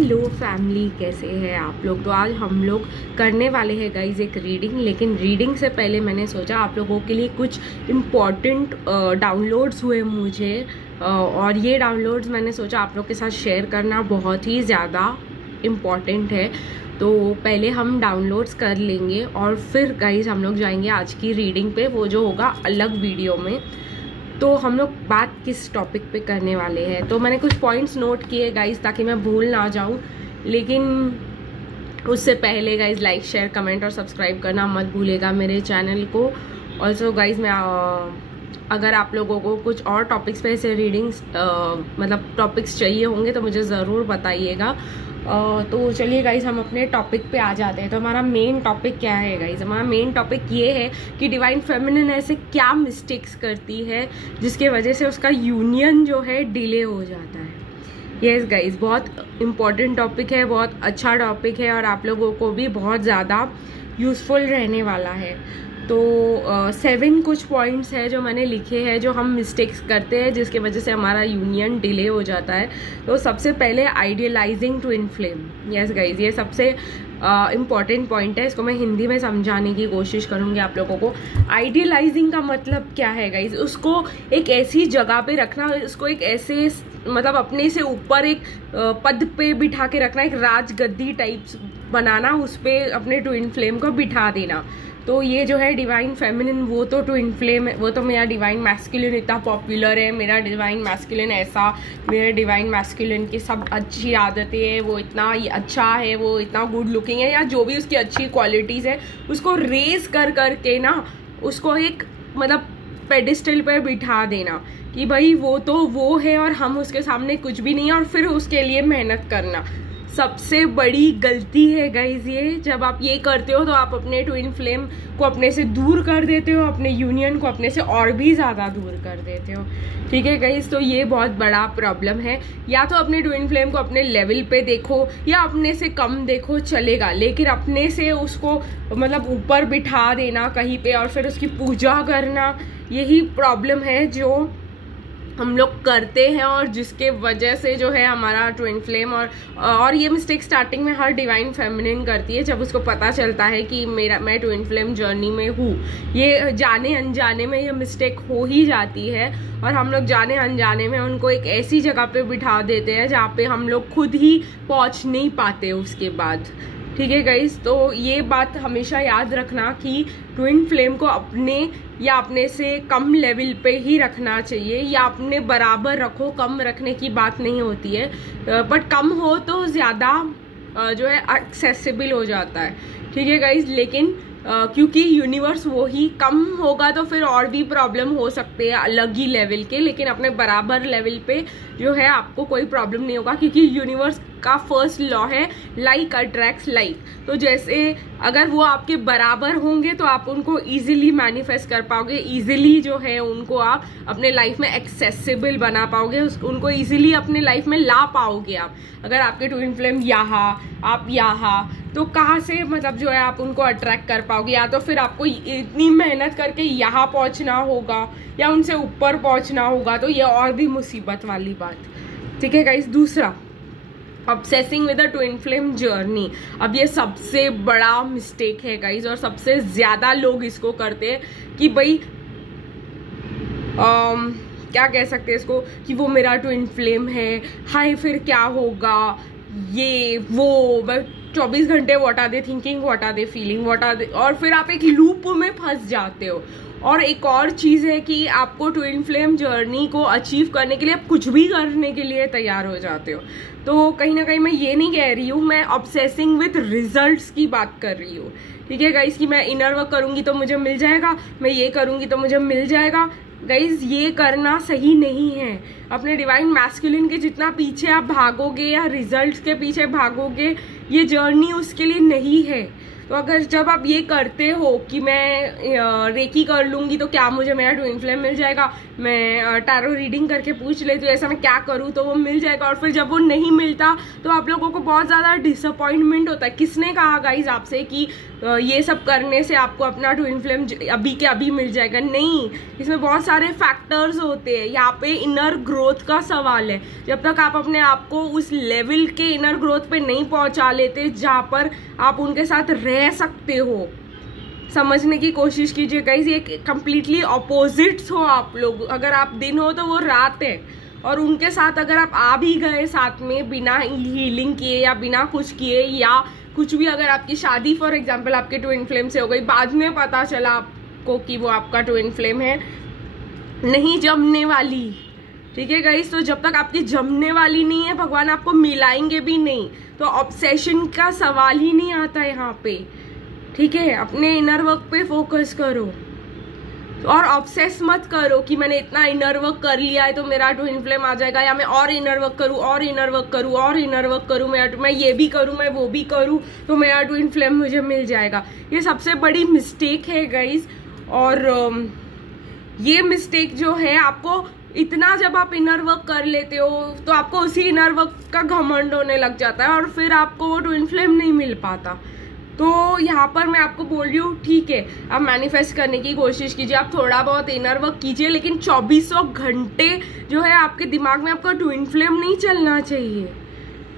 Hello family, कैसे हैं आप लोग। तो आज हम लोग करने वाले हैं गाइज एक रीडिंग। लेकिन रीडिंग से पहले मैंने सोचा आप लोगों के लिए कुछ इम्पॉर्टेंट डाउनलोड्स हुए मुझे, और ये डाउनलोड्स मैंने सोचा आप लोग के साथ शेयर करना बहुत ही ज़्यादा इम्पॉर्टेंट है। तो पहले हम डाउनलोड्स कर लेंगे और फिर गाइज हम लोग जाएंगे आज की रीडिंग पे, वो जो होगा अलग वीडियो में। तो हम लोग बात किस टॉपिक पे करने वाले हैं, तो मैंने कुछ पॉइंट्स नोट किए गाइज ताकि मैं भूल ना जाऊं। लेकिन उससे पहले गाइज लाइक शेयर कमेंट और सब्सक्राइब करना मत भूलेगा मेरे चैनल को। ऑल्सो गाइज मैं अगर आप लोगों को कुछ और टॉपिक्स पे ऐसे रीडिंग्स मतलब टॉपिक्स चाहिए होंगे तो मुझे ज़रूर बताइएगा। तो चलिए गाइज हम अपने टॉपिक पे आ जाते हैं। तो हमारा मेन टॉपिक क्या है गाइज? हमारा मेन टॉपिक ये है कि डिवाइन फेमिनिन ऐसे क्या मिस्टेक्स करती है जिसके वजह से उसका यूनियन जो है डिले हो जाता है। यस गाइज, बहुत इम्पॉर्टेंट टॉपिक है, बहुत अच्छा टॉपिक है और आप लोगों को भी बहुत ज़्यादा यूज़फुल रहने वाला है। तो 7 कुछ पॉइंट्स है जो मैंने लिखे हैं जो हम मिस्टेक्स करते हैं जिसके वजह से हमारा यूनियन डिले हो जाता है। तो सबसे पहले आइडियलाइजिंग ट्विन फ्लेम। यस गाइज, ये सबसे इम्पॉर्टेंट पॉइंट है। इसको मैं हिंदी में समझाने की कोशिश करूँगी आप लोगों को। आइडियलाइजिंग का मतलब क्या है गाइज? उसको एक ऐसी जगह पे रखना, उसको एक ऐसे मतलब अपने से ऊपर एक पद पे बिठा के रखना, एक राजगद्दी टाइप्स बनाना, उस पर अपने ट्विन फ्लेम को बिठा देना। तो ये जो है डिवाइन फेमिनिन, वो तो ट्विन फ्लेम है, वो तो मेरा डिवाइन मैस्कुलिन इतना पॉपुलर है, मेरा डिवाइन मैस्कुलिन ऐसा, मेरे डिवाइन मैस्कुलिन की सब अच्छी आदतें हैं, वो इतना अच्छा है, वो इतना गुड लुकिंग है, या जो भी उसकी अच्छी क्वालिटीज़ है उसको रेज कर करके ना उसको एक मतलब पेडिस्टल पर बिठा देना कि भाई वो तो वो है और हम उसके सामने कुछ भी नहीं है, और फिर उसके लिए मेहनत करना। सबसे बड़ी गलती है गाइज ये। जब आप ये करते हो तो आप अपने ट्विन फ्लेम को अपने से दूर कर देते हो, अपने यूनियन को अपने से और भी ज़्यादा दूर कर देते हो। ठीक है गाइज, तो ये बहुत बड़ा प्रॉब्लम है। या तो अपने ट्विन फ्लेम को अपने लेवल पे देखो या अपने से कम देखो, चलेगा, लेकिन अपने से उसको मतलब ऊपर बिठा देना कहीं पे और फिर उसकी पूजा करना, यही प्रॉब्लम है जो हम लोग करते हैं और जिसके वजह से जो है हमारा ट्विन फ्लेम और ये मिस्टेक स्टार्टिंग में हर डिवाइन फेमिनिन करती है जब उसको पता चलता है कि मैं ट्विन फ्लेम जर्नी में हूँ। ये जाने अनजाने में ये मिस्टेक हो ही जाती है और हम लोग जाने अनजाने में उनको एक ऐसी जगह पे बिठा देते हैं जहाँ पे हम लोग खुद ही पहुँच नहीं पाते उसके बाद। ठीक है गाइज, तो ये बात हमेशा याद रखना कि ट्विन फ्लेम को अपने या अपने से कम लेवल पे ही रखना चाहिए, या अपने बराबर रखो, कम रखने की बात नहीं होती है, बट कम हो तो ज़्यादा जो है एक्सेसिबल हो जाता है। ठीक है गाइज, लेकिन क्योंकि यूनिवर्स वो ही कम होगा तो फिर और भी प्रॉब्लम हो सकते हैं अलग ही लेवल के, लेकिन अपने बराबर लेवल पे जो है आपको कोई प्रॉब्लम नहीं होगा, क्योंकि यूनिवर्स का फर्स्ट लॉ है लाइक अट्रैक्ट्स लाइक। तो जैसे अगर वो आपके बराबर होंगे तो आप उनको इजीली मैनिफेस्ट कर पाओगे, इजीली जो है उनको आप अपने लाइफ में एक्सेसिबल बना पाओगे, उनको इजीली अपने लाइफ में ला पाओगे आप। अगर आपके ट्विन फ्लेम यहाँ, आप यहाँ, तो कहाँ से मतलब जो है आप उनको अट्रैक्ट कर पाओगे? या तो फिर आपको इतनी मेहनत करके यहाँ पहुँचना होगा या उनसे ऊपर पहुँचना होगा, तो ये और भी मुसीबत वाली बात। ठीक है गाइस, दूसरा obsessing with the twin flame journey. अब ये सबसे बड़ा मिस्टेक है गाइज और सबसे ज्यादा लोग इसको करते हैं कि भाई क्या कह सकते हैं इसको कि वो मेरा ट्विन फ्लेम है, हाय फिर क्या होगा, ये वो 24 घंटे what are they thinking, what are they feeling, what are they, और फिर आप एक लूप में फंस जाते हो। और एक और चीज़ है कि आपको ट्विन फ्लेम जर्नी को अचीव करने के लिए आप कुछ भी करने के लिए तैयार हो जाते हो। तो कहीं ना कहीं मैं ये नहीं कह रही हूँ, मैं ऑब्सेसिंग विथ रिजल्ट्स की बात कर रही हूँ। ठीक है गाइज, कि मैं इनर वर्क करूँगी तो मुझे मिल जाएगा, मैं ये करूँगी तो मुझे मिल जाएगा। गाइज, ये करना सही नहीं है। अपने डिवाइन मैस्कुलिन के जितना पीछे आप भागोगे या रिजल्ट्स के पीछे भागोगे ये जर्नी उसके लिए नहीं है। तो अगर जब आप ये करते हो कि मैं रेकी कर लूंगी तो क्या मुझे मेरा ट्विन फ्लेम मिल जाएगा, मैं टैरो रीडिंग करके पूछ लेती हूँ ऐसा मैं क्या करूँ तो वो मिल जाएगा, और फिर जब वो नहीं मिलता तो आप लोगों को बहुत ज़्यादा डिसअपॉइंटमेंट होता है। किसने कहा गाइज आपसे कि ये सब करने से आपको अपना ट्विन फ्लेम अभी के अभी मिल जाएगा? नहीं, इसमें बहुत सारे फैक्टर्स होते हैं। यहाँ पे इनर ग्रोथ का सवाल है। जब तक आप अपने आप को उस लेवल के इनर ग्रोथ पे नहीं पहुंचा लेते जहाँ पर आप उनके साथ रह सकते हो, समझने की कोशिश कीजिए गाइस, ये कंप्लीटली ऑपोजिट्स हो आप लोग। अगर आप दिन हो तो वो रात है, और उनके साथ अगर आप आ भी गए साथ में बिना हीलिंग किए या बिना कुछ किए, या कुछ भी, अगर आपकी शादी फॉर एग्जांपल आपके ट्विन फ्लेम से हो गई, बाद में पता चला आपको कि वो आपका ट्विन फ्लेम है, नहीं जमने वाली, ठीक है गाइस। तो जब तक आपकी जमने वाली नहीं है भगवान आपको मिलाएंगे भी नहीं। तो ऑब्सेशन का सवाल ही नहीं आता यहाँ पे, ठीक है। अपने इनर वर्क पे फोकस करो और ऑब्सेस मत करो कि मैंने इतना इनर वर्क कर लिया है तो मेरा ट्विन फ्लेम आ जाएगा, या मैं और इनर वर्क करूँ और इनर वर्क करूँ और इनर वर्क करूँ, मैं ये भी करूँ मैं वो भी करूँ तो मेरा ट्विन फ्लेम मुझे मिल जाएगा। ये सबसे बड़ी मिस्टेक है गाइज। और ये मिस्टेक जो है, आपको इतना जब आप इनर वर्क कर लेते हो तो आपको उसी इनर वर्क का घमंड होने लग जाता है और फिर आपको वो ट्विन फ्लेम नहीं मिल पाता। तो यहाँ पर मैं आपको बोल रही हूँ, ठीक है, आप मैनिफेस्ट करने की कोशिश कीजिए, आप थोड़ा बहुत इनर वर्क कीजिए, लेकिन 2400 घंटे जो है आपके दिमाग में आपका ट्विन फ्लेम नहीं चलना चाहिए।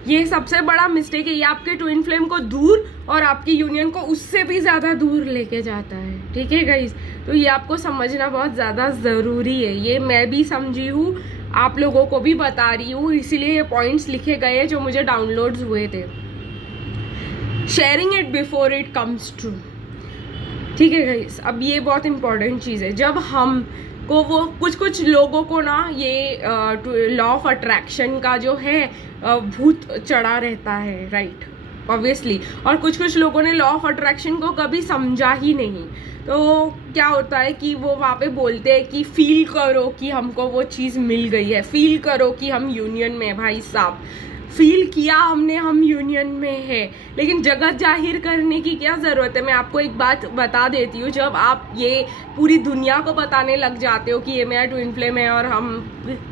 ये सबसे बड़ा मिस्टेक है। ये आपके ट्विन फ्लेम को दूर और आपकी यूनियन को उससे भी ज़्यादा दूर लेके जाता है, ठीक है गाइस। तो ये आपको समझना बहुत ज़्यादा ज़रूरी है। ये मैं भी समझी हूँ, आप लोगों को भी बता रही हूँ, इसीलिए ये पॉइंट्स लिखे गए हैं जो मुझे डाउनलोड्स हुए थे। Sharing it before it comes true, ठीक है गाइस। अब ये बहुत इंपॉर्टेंट चीज़ है। जब हम को वो कुछ लोगों को ना ये लॉ ऑफ अट्रैक्शन का जो है भूत चढ़ा रहता है, राइट, ऑब्वियसली। और कुछ लोगों ने लॉ ऑफ अट्रैक्शन को कभी समझा ही नहीं। तो क्या होता है कि वो वहाँ पे बोलते हैं कि फील करो कि हमको वो चीज़ मिल गई है, फील करो कि हम यूनियन में है। भाई साहब, फील किया हमने, हम यूनियन में है, लेकिन जगत जाहिर करने की क्या ज़रूरत है? मैं आपको एक बात बता देती हूँ, जब आप ये पूरी दुनिया को बताने लग जाते हो कि ये मेरा ट्विन फ्लेम है और हम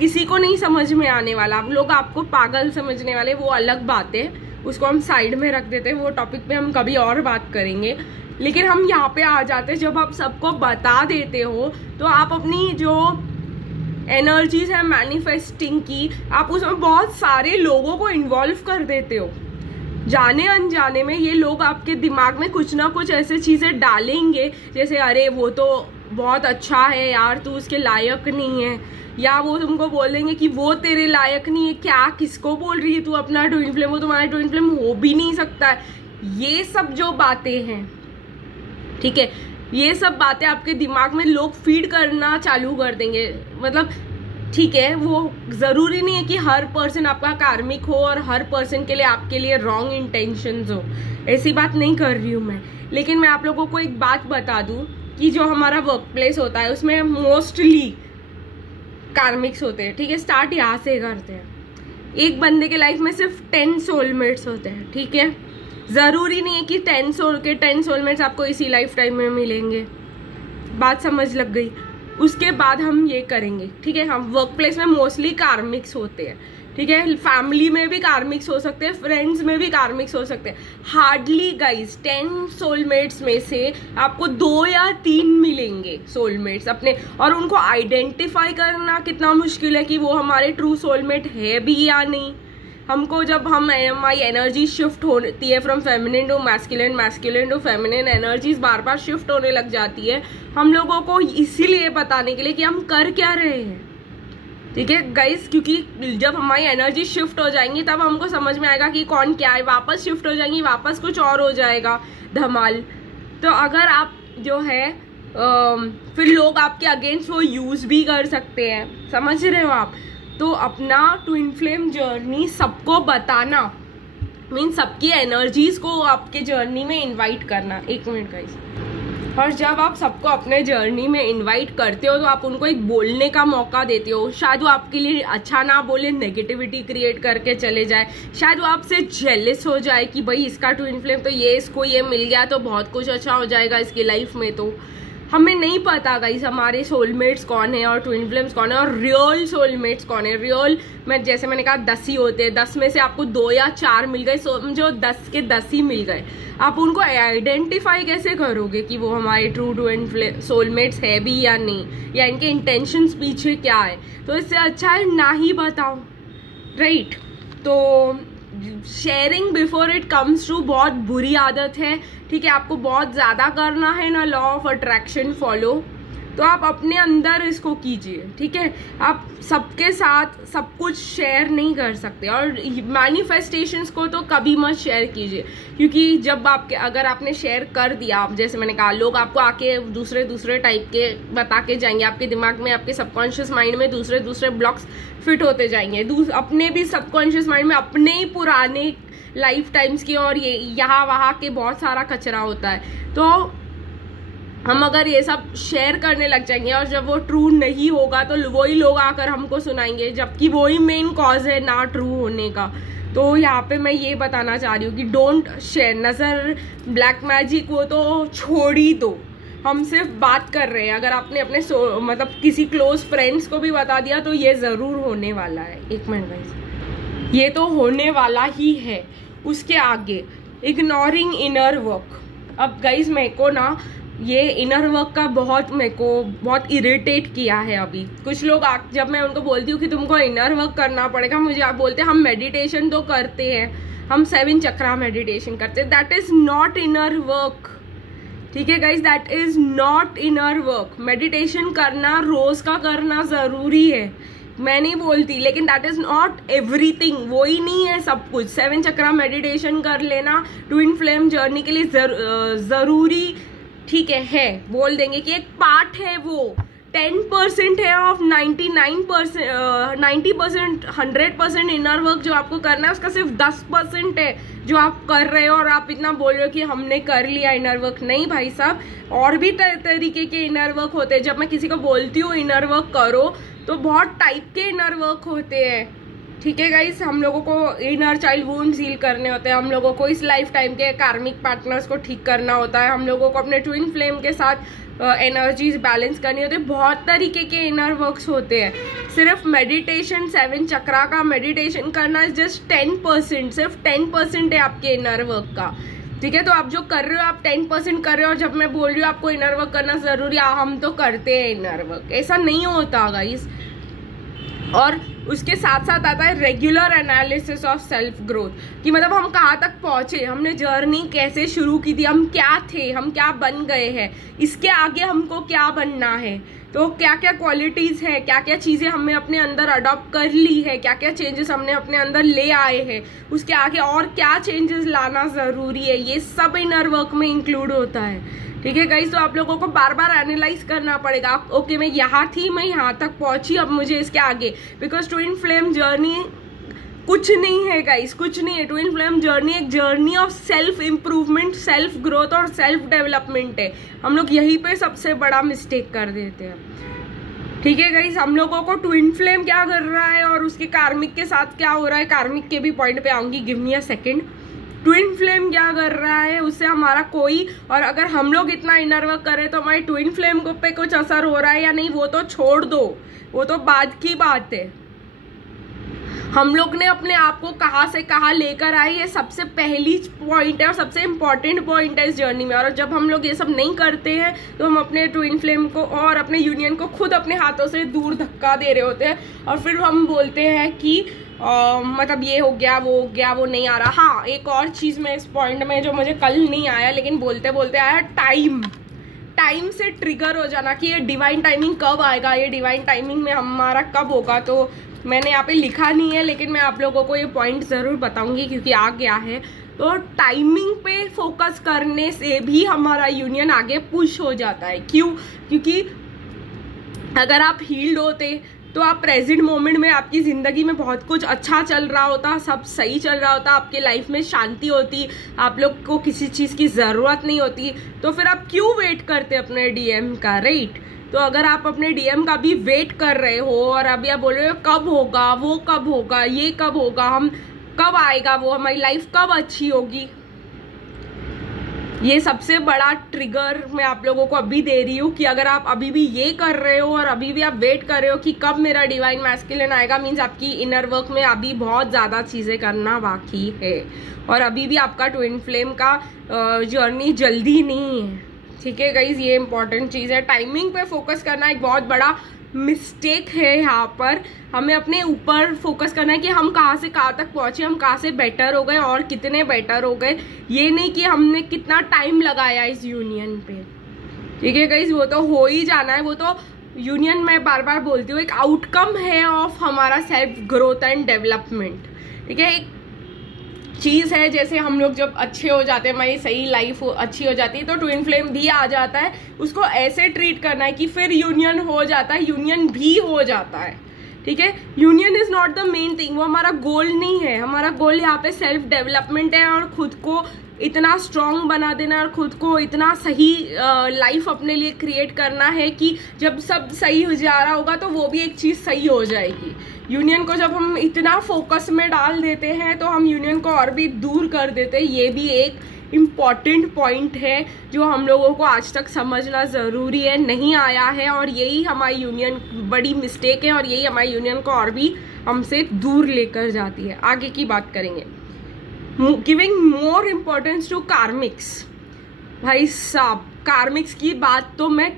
किसी को नहीं समझ में आने वाला, आप लोग आपको पागल समझने वाले, वो अलग बात है, उसको हम साइड में रख देते हैं, वो टॉपिक पे हम कभी और बात करेंगे। लेकिन हम यहाँ पे आ जाते हैं, जब आप सबको बता देते हो तो आप अपनी जो एनर्जीज है मैनिफेस्टिंग की, आप उसमें बहुत सारे लोगों को इन्वॉल्व कर देते हो। जाने अनजाने में ये लोग आपके दिमाग में कुछ ना कुछ ऐसे चीज़ें डालेंगे, जैसे अरे वो तो बहुत अच्छा है यार, तू उसके लायक नहीं है, या वो तुमको बोलेंगे कि वो तेरे लायक नहीं है। क्या, किसको बोल रही है तू अपना ट्विन फ्लेम? वो तुम्हारा ट्विन फ्लेम हो भी नहीं सकता है। ये सब जो बातें हैं, ठीक है, ये सब बातें आपके दिमाग में लोग फीड करना चालू कर देंगे। मतलब ठीक है, वो ज़रूरी नहीं है कि हर पर्सन आपका कार्मिक हो और हर पर्सन के लिए आपके लिए रॉन्ग इंटेंशंस हो, ऐसी बात नहीं कर रही हूँ मैं। लेकिन मैं आप लोगों को एक बात बता दूँ कि जो हमारा वर्क प्लेस होता है उसमें मोस्टली कार्मिक्स होते हैं, ठीक है। स्टार्ट यहाँ से करते हैं। एक बंदे के लाइफ में सिर्फ 10 सोलमेट्स होते हैं, ठीक है। ज़रूरी नहीं है कि 10 सोलमेट्स आपको इसी लाइफ टाइम में मिलेंगे। बात समझ लग गई? उसके बाद हम ये करेंगे, ठीक है। हम वर्क प्लेस में मोस्टली कार्मिक्स होते हैं, ठीक है। फैमिली में भी कार्मिक्स हो सकते हैं, फ्रेंड्स में भी कार्मिक्स हो सकते हैं। हार्डली गाइज 10 सोलमेट्स में से आपको 2 या 3 मिलेंगे सोलमेट्स अपने, और उनको आइडेंटिफाई करना कितना मुश्किल है कि वो हमारे ट्रू सोलमेट है भी या नहीं। हमको जब हमारी एनर्जी शिफ्ट होती है from feminine to masculine, masculine to feminine, energies बार बार शिफ्ट होने लग जाती है हम लोगों को इसीलिए बताने के लिए कि हम कर क्या रहे हैं, ठीक है गाइस। क्योंकि जब हमारी एनर्जी शिफ्ट हो जाएंगी तब हमको समझ में आएगा कि कौन क्या है। वापस शिफ्ट हो जाएंगी, वापस कुछ और हो जाएगा धमाल। तो अगर आप जो है फिर लोग आपके अगेंस्ट वो यूज भी कर सकते हैं, समझ रहे हो आप। तो अपना ट्विन फ्लेम जर्नी सबको बताना मीन सबकी एनर्जीज को आपके जर्नी में इनवाइट करना। एक मिनट गाइस, और जब आप सबको अपने जर्नी में इनवाइट करते हो तो आप उनको एक बोलने का मौका देते हो। शायद वो आपके लिए अच्छा ना बोले, नेगेटिविटी क्रिएट करके चले जाए, शायद वो आपसे जेलस हो जाए कि भाई इसका ट्विन फ्लेम तो ये, इसको ये मिल गया तो बहुत कुछ अच्छा हो जाएगा इसकी लाइफ में। तो हमें नहीं पता गाइस हमारे सोलमेट्स कौन है और ट्विन फ्लेम्स कौन है और रियल सोलमेट्स कौन है। रियल में जैसे मैंने कहा 10 ही होते हैं, 10 में से आपको 2 या 4 मिल गए, समझो 10 के 10 ही मिल गए। आप उनको आइडेंटिफाई कैसे करोगे कि वो हमारे ट्रू ट्विन सोलमेट्स है भी या नहीं, या इनके इंटेंशंस पीछे क्या है। तो इससे अच्छा है ना ही बताओ, राइट। तो sharing before it comes true बहुत बुरी आदत है, ठीक है। आपको बहुत ज़्यादा करना है ना लॉ ऑफ अट्रैक्शन फॉलो, तो आप अपने अंदर इसको कीजिए, ठीक है। आप सबके साथ सब कुछ शेयर नहीं कर सकते, और मैनिफेस्टेशंस को तो कभी मत शेयर कीजिए, क्योंकि जब आपके अगर आपने शेयर कर दिया, जैसे मैंने कहा, लोग आपको आके दूसरे टाइप के बता के जाएंगे, आपके दिमाग में, आपके सबकॉन्शियस माइंड में दूसरे ब्लॉक्स फिट होते जाएंगे, अपने भी सबकॉन्शियस माइंड में अपने ही पुराने लाइफ टाइम्स की और ये यहाँ वहाँ के बहुत सारा कचरा होता है। तो हम अगर ये सब शेयर करने लग जाएंगे और जब वो ट्रू नहीं होगा तो वही लोग आकर हमको सुनाएंगे, जबकि वही मेन कॉज है ना ट्रू होने का। तो यहाँ पे मैं ये बताना चाह रही हूँ कि डोंट शेयर। नजर, ब्लैक मैजिक वो तो छोड़ ही दो, हम सिर्फ बात कर रहे हैं। अगर आपने अपने मतलब किसी क्लोज फ्रेंड्स को भी बता दिया तो ये जरूर होने वाला है। एक मिनट गाइस, ये तो होने वाला ही है। उसके आगे इग्नोरिंग इनर वर्क। अब गाइस मेरे को ना ये इनर वर्क का मेरे को बहुत इरिटेट किया है अभी। कुछ लोग जब मैं उनको बोलती हूँ कि तुमको इनर वर्क करना पड़ेगा, मुझे आप बोलते हैं हम मेडिटेशन तो करते हैं, हम 7 चक्रा मेडिटेशन करते हैं। That is not inner work, ठीक है guys, that is not inner work. Meditation करना रोज का करना जरूरी है, मैं नहीं बोलती, लेकिन दैट इज नॉट एवरीथिंग। वो ही नहीं है सब कुछ। 7 चक्रा मेडिटेशन कर लेना ट्विन फ्लेम जर्नी के लिए जरूरी, ठीक है, बोल देंगे कि एक पार्ट है, वो 10% है ऑफ 99%, 90%, 100% इनर वर्क जो आपको करना है, उसका सिर्फ 10% है जो आप कर रहे हो। और आप इतना बोल रहे हो कि हमने कर लिया इनर वर्क। नहीं भाई साहब, और भी तरीके के इनर वर्क होते हैं। जब मैं किसी को बोलती हूँ इनर वर्क करो तो बहुत टाइप के इनर वर्क होते हैं, ठीक है गाइस। हम लोगों को इनर चाइल्ड वुंड्स हील करने होते हैं, हम लोगों को इस लाइफ टाइम के कार्मिक पार्टनर्स को ठीक करना होता है, हम लोगों को अपने ट्विन फ्लेम के साथ एनर्जीज बैलेंस करनी होती है। बहुत तरीके के इनर वर्क्स होते हैं। सिर्फ मेडिटेशन, 7 चक्रा का मेडिटेशन करना इज जस्ट 10%, सिर्फ 10% है आपके इनर वर्क का, ठीक है। तो आप जो कर रहे हो आप 10% कर रहे हो, और जब मैं बोल रही हूँ आपको इनर वर्क करना जरूरी है, हम तो करते हैं इनर वर्क, ऐसा नहीं होता गाइस। और उसके साथ साथ आता है regular analysis of self growth, कि मतलब हम कहाँ तक पहुंचे, हमने जर्नी कैसे शुरू की थी, हम क्या थे, हम क्या बन गए हैं, इसके आगे हमको क्या बनना है, तो क्या क्या क्वालिटीज है, क्या क्या चीजें हमने अपने अंदर अडॉप्ट कर ली है, क्या क्या चेंजेस हमने अपने अंदर ले आए हैं, उसके आगे और क्या चेंजेस लाना जरूरी है, ये सब इनर वर्क में इंक्लूड होता है, ठीक है गाइस। तो आप लोगों को बार बार एनालाइज करना पड़ेगा, ओके मैं यहाँ थी, मैं यहाँ तक पहुंची, अब मुझे इसके आगे, बिकॉज ट्विन फ्लेम जर्नी कुछ नहीं है गाइस, कुछ नहीं है। ट्विन फ्लेम जर्नी एक journey of self improvement, self growth और सेल्फ डेवलपमेंट है। हम लोग यहीं पे सबसे बड़ा मिस्टेक कर देते हैं, ठीक है गाइस। हम लोगों को ट्विन फ्लेम क्या कर रहा है और उसके कार्मिक के साथ क्या हो रहा है, कार्मिक के भी पॉइंट पे आऊंगी, give me a second. Twin flame क्या कर रहा है, उससे हमारा कोई, और अगर हम लोग इतना इनर वर्क करें तो हमारी ट्विन फ्लेम को पे कुछ असर हो रहा है या नहीं, वो तो छोड़ दो, वो तो बाद की बात है। हम लोग ने अपने आप को कहाँ से कहाँ लेकर आए, ये सबसे पहली पॉइंट है और सबसे इम्पॉर्टेंट पॉइंट है इस जर्नी में। और जब हम लोग ये सब नहीं करते हैं तो हम अपने ट्विन फ्लेम को और अपने यूनियन को खुद अपने हाथों से दूर धक्का दे रहे होते हैं, और फिर हम बोलते हैं कि मतलब ये हो गया, वो नहीं आ रहा। हाँ, एक और चीज में इस पॉइंट में जो मुझे कल नहीं आया लेकिन बोलते बोलते आया, टाइम से ट्रिगर हो जाना कि ये डिवाइन टाइमिंग कब आएगा, ये डिवाइन टाइमिंग में हमारा कब होगा। तो मैंने यहाँ पे लिखा नहीं है, लेकिन मैं आप लोगों को ये पॉइंट जरूर बताऊंगी क्योंकि आ गया है। तो टाइमिंग पे फोकस करने से भी हमारा यूनियन आगे पुश हो जाता है। क्यों? क्योंकि अगर आप हील्ड होते तो आप प्रेजेंट मोमेंट में आपकी ज़िंदगी में बहुत कुछ अच्छा चल रहा होता, सब सही चल रहा होता, आपके लाइफ में शांति होती, आप लोग को किसी चीज़ की ज़रूरत नहीं होती, तो फिर आप क्यों वेट करते अपने DM का, राइट? तो अगर आप अपने DM का भी वेट कर रहे हो और अभी आप बोल रहे हो कब होगा, वो कब होगा, ये कब होगा, हम कब आएगा, वो हमारी लाइफ कब अच्छी होगी, ये सबसे बड़ा ट्रिगर मैं आप लोगों को अभी दे रही हूँ कि अगर आप अभी भी ये कर रहे हो और अभी भी आप वेट कर रहे हो कि कब मेरा डिवाइन मैस्कुलिन आएगा, मीन्स आपकी इनर वर्क में अभी बहुत ज़्यादा चीज़ें करना बाकी है और अभी भी आपका ट्विन फ्लेम का जर्नी जल्दी नहीं है, ठीक है गाइज? ये इंपॉर्टेंट चीज़ है। टाइमिंग पे फोकस करना एक बहुत बड़ा मिस्टेक है। यहाँ पर हमें अपने ऊपर फोकस करना है कि हम कहाँ से कहाँ तक पहुँचे, हम कहाँ से बेटर हो गए और कितने बेटर हो गए, ये नहीं कि हमने कितना टाइम लगाया इस यूनियन पे, ठीक है गाइज? वो तो हो ही जाना है, वो तो यूनियन मैं बार बार बोलती हूँ एक आउटकम है ऑफ हमारा सेल्फ ग्रोथ एंड डेवलपमेंट, ठीक है? एक चीज़ है जैसे हम लोग जब अच्छे हो जाते हैं, हमारी सही लाइफ अच्छी हो जाती है तो ट्विन फ्लेम भी आ जाता है, उसको ऐसे ट्रीट करना है कि फिर यूनियन हो जाता है, यूनियन भी हो जाता है, ठीक है? Union is not the main thing, वो हमारा गोल नहीं है। हमारा गोल यहाँ पे सेल्फ डेवलपमेंट है और खुद को इतना स्ट्रांग बना देना और खुद को इतना सही लाइफ अपने लिए क्रिएट करना है कि जब सब सही हो जा रहा होगा तो वो भी एक चीज़ सही हो जाएगी। यूनियन को जब हम इतना फोकस में डाल देते हैं तो हम यूनियन को और भी दूर कर देते हैं। ये भी एक इम्पॉर्टेंट पॉइंट है जो हम लोगों को आज तक समझना ज़रूरी है, नहीं आया है और यही हमारी यूनियन बड़ी मिस्टेक है और यही हमारी यूनियन को और भी हमसे दूर लेकर जाती है। आगे की बात करेंगे, giving more importance to karmics. भाई साहब, कार्मिक्स की बात तो मैं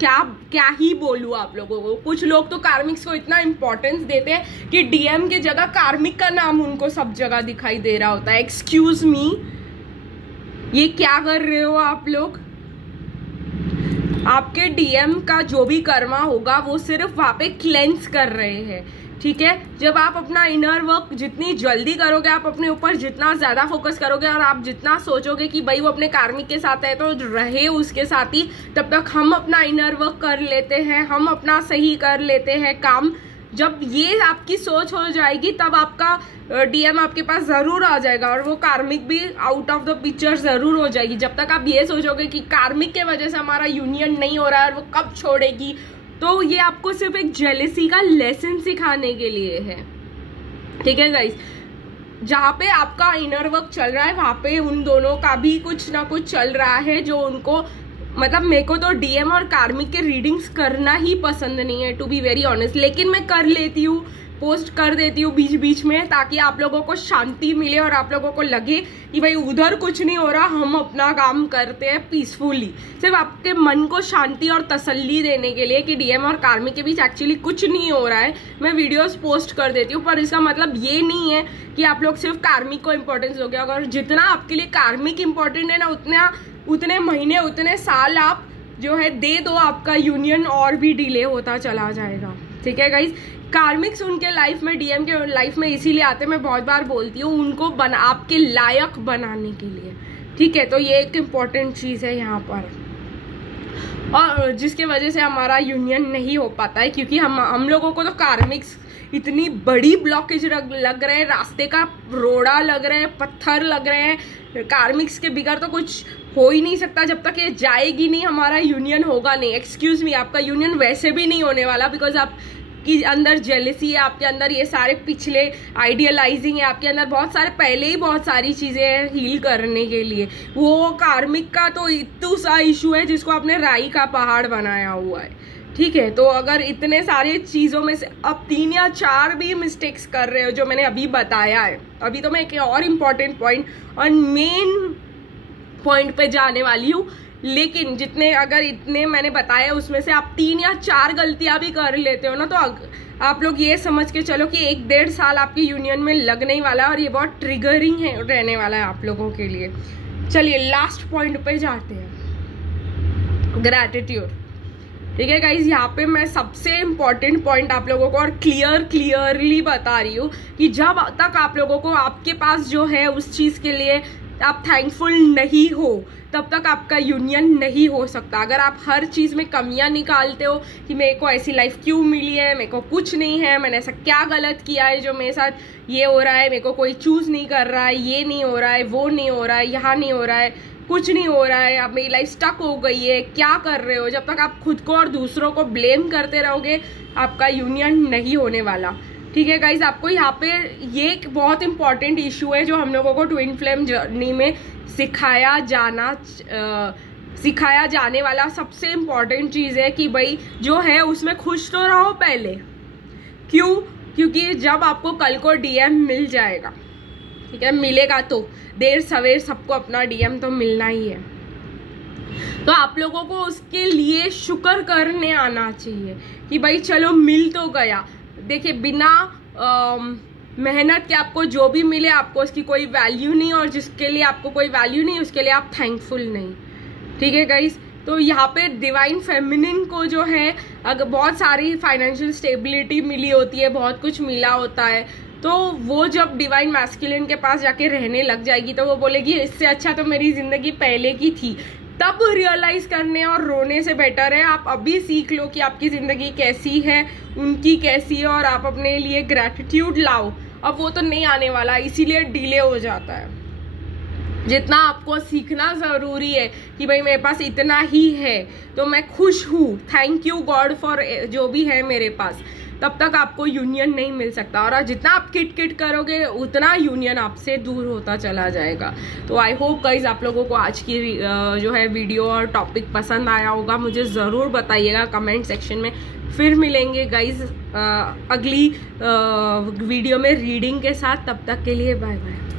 क्या ही बोलूँ आप लोगों को। कुछ लोग तो कार्मिक्स को इतना इम्पोर्टेंस देते हैं कि DM के जगह कार्मिक का नाम उनको सब जगह दिखाई दे रहा होता है। एक्सक्यूज मी, ये क्या कर रहे हो आप लोग? आपके DM का जो भी कर्मा होगा वो सिर्फ वहां पे क्लेंस कर रहे हैं, ठीक है? जब आप अपना इनर वर्क जितनी जल्दी करोगे, आप अपने ऊपर जितना ज्यादा फोकस करोगे और आप जितना सोचोगे कि भाई वो अपने कार्मिक के साथ है तो रहे उसके साथ ही, तब तक हम अपना इनर वर्क कर लेते हैं, हम अपना सही कर लेते हैं काम। जब ये आपकी सोच हो जाएगी तब आपका DM आपके पास जरूर आ जाएगा और वो कार्मिक भी आउट ऑफ द पिक्चर जरूर हो जाएगी। जब तक आप ये सोचोगे कि कार्मिक के वजह से हमारा यूनियन नहीं हो रहा है और वो कब छोड़ेगी, तो ये आपको सिर्फ एक जेलेसी का लेसन सिखाने के लिए है, ठीक है गाइस? जहाँ पे आपका इनर वर्क चल रहा है वहाँ पे उन दोनों का भी कुछ ना कुछ चल रहा है जो उनको, मतलब मेरे को तो DM और कार्मिक के रीडिंग्स करना ही पसंद नहीं है, टू बी वेरी ऑनेस्ट, लेकिन मैं कर लेती हूँ, पोस्ट कर देती हूँ बीच बीच में ताकि आप लोगों को शांति मिले और आप लोगों को लगे कि भाई उधर कुछ नहीं हो रहा, हम अपना काम करते हैं पीसफुली। सिर्फ आपके मन को शांति और तसल्ली देने के लिए कि DM और कार्मिक के बीच एक्चुअली कुछ नहीं हो रहा है, मैं वीडियोस पोस्ट कर देती हूँ। पर इसका मतलब ये नहीं है कि आप लोग सिर्फ कार्मिक को इम्पोर्टेंस दोगे। अगर जितना आपके लिए कार्मिक इम्पोर्टेंट है ना, उतने महीने उतने साल आप जो है दे दो, आपका यूनियन और भी डिले होता चला जाएगा, ठीक है गाइज? कार्मिक्स उनके लाइफ में, DM के लाइफ में इसीलिए आते, मैं बहुत बार बोलती हूँ, उनको आपके लायक बनाने के लिए, ठीक है? तो ये एक इम्पॉर्टेंट चीज़ है यहाँ पर, और जिसके वजह से हमारा यूनियन नहीं हो पाता है क्योंकि हम लोगों को तो कार्मिक्स इतनी बड़ी ब्लॉकेज लग रहे हैं, रास्ते का रोड़ा लग रहे हैं, पत्थर लग रहे हैं। कार्मिक्स के बिगड़ तो कुछ हो ही नहीं सकता, जब तक ये जाएगी नहीं हमारा यूनियन होगा नहीं। एक्सक्यूज मी, आपका यूनियन वैसे भी नहीं होने वाला बिकॉज आपके अंदर जेलसी है, आपके अंदर ये सारे पिछले आइडियलाइजिंग है, आपके अंदर बहुत सारे पहले ही बहुत सारी चीजें हैं हील करने के लिए। वो कार्मिक का तो इतना सा इशू है जिसको आपने राई का पहाड़ बनाया हुआ है, ठीक है? तो अगर इतने सारे चीज़ों में से अब 3 या 4 भी मिस्टेक्स कर रहे हो जो मैंने अभी बताया है, अभी तो मैं एक और इम्पॉर्टेंट पॉइंट और मेन पॉइंट पे जाने वाली हूँ, लेकिन जितने अगर इतने मैंने बताए उसमें से आप 3 या 4 गलतियां भी कर लेते हो ना, तो आप लोग ये समझ के चलो कि 1-1.5 साल आपकी यूनियन में लगने ही वाला है और ये बहुत ट्रिगरिंग है रहने वाला है आप लोगों के लिए। चलिए लास्ट पॉइंट पे जाते हैं, ग्रैटिट्यूड, ठीक है गाइज? यहाँ पे मैं सबसे इम्पॉर्टेंट पॉइंट आप लोगों को और क्लियरली बता रही हूँ कि जब तक आप लोगों को आपके पास जो है उस चीज़ के लिए आप थैंकफुल नहीं हो तब तक आपका यूनियन नहीं हो सकता। अगर आप हर चीज़ में कमियां निकालते हो कि मेरे को ऐसी लाइफ क्यों मिली है, मेरे को कुछ नहीं है, मैंने ऐसा क्या गलत किया है जो मेरे साथ ये हो रहा है, मेरे को कोई चूज नहीं कर रहा है, ये नहीं हो रहा है, वो नहीं हो रहा है, यहाँ नहीं हो रहा है, कुछ नहीं हो रहा है, अब मेरी लाइफ स्टक हो गई है, क्या कर रहे हो, जब तक आप खुद को और दूसरों को ब्लेम करते रहोगे आपका यूनियन नहीं होने वाला। ठीक है गाइज, आपको यहाँ पे ये एक बहुत इंपॉर्टेंट इशू है जो हम लोगों को ट्विन फ्लेम जर्नी में सिखाया जाने वाला सबसे इम्पॉर्टेंट चीज़ है कि भाई जो है उसमें खुश तो रहो पहले। क्यों? क्योंकि जब आपको कल को डीएम मिल जाएगा, ठीक है, मिलेगा तो देर सवेर सबको अपना डीएम तो मिलना ही है, तो आप लोगों को उसके लिए शुक्र करने आना चाहिए कि भाई चलो मिल तो गया। देखिए बिना मेहनत के आपको जो भी मिले आपको उसकी कोई वैल्यू नहीं, और जिसके लिए आपको कोई वैल्यू नहीं उसके लिए आप थैंकफुल नहीं। ठीक है गाइस, तो यहाँ पे डिवाइन फेमिनिन को जो है अगर बहुत सारी फाइनेंशियल स्टेबिलिटी मिली होती है, बहुत कुछ मिला होता है, तो वो जब डिवाइन मैस्कुलिन के पास जाके रहने लग जाएगी तो वो बोलेगी इससे अच्छा तो मेरी जिंदगी पहले की थी। तब रियलाइज करने और रोने से बेटर है आप अभी सीख लो कि आपकी जिंदगी कैसी है, उनकी कैसी है, और आप अपने लिए ग्रैटिट्यूड लाओ। अब वो तो नहीं आने वाला, इसीलिए डिले हो जाता है। जितना आपको सीखना जरूरी है कि भाई मेरे पास इतना ही है तो मैं खुश हूँ, थैंक यू गॉड फॉर जो भी है मेरे पास, तब तक आपको यूनियन नहीं मिल सकता। और जितना आप किट किट करोगे उतना यूनियन आपसे दूर होता चला जाएगा। तो आई होप गाइज आप लोगों को आज की जो है वीडियो और टॉपिक पसंद आया होगा, मुझे ज़रूर बताइएगा कमेंट सेक्शन में। फिर मिलेंगे गाइज अगली वीडियो में रीडिंग के साथ, तब तक के लिए बाय बाय।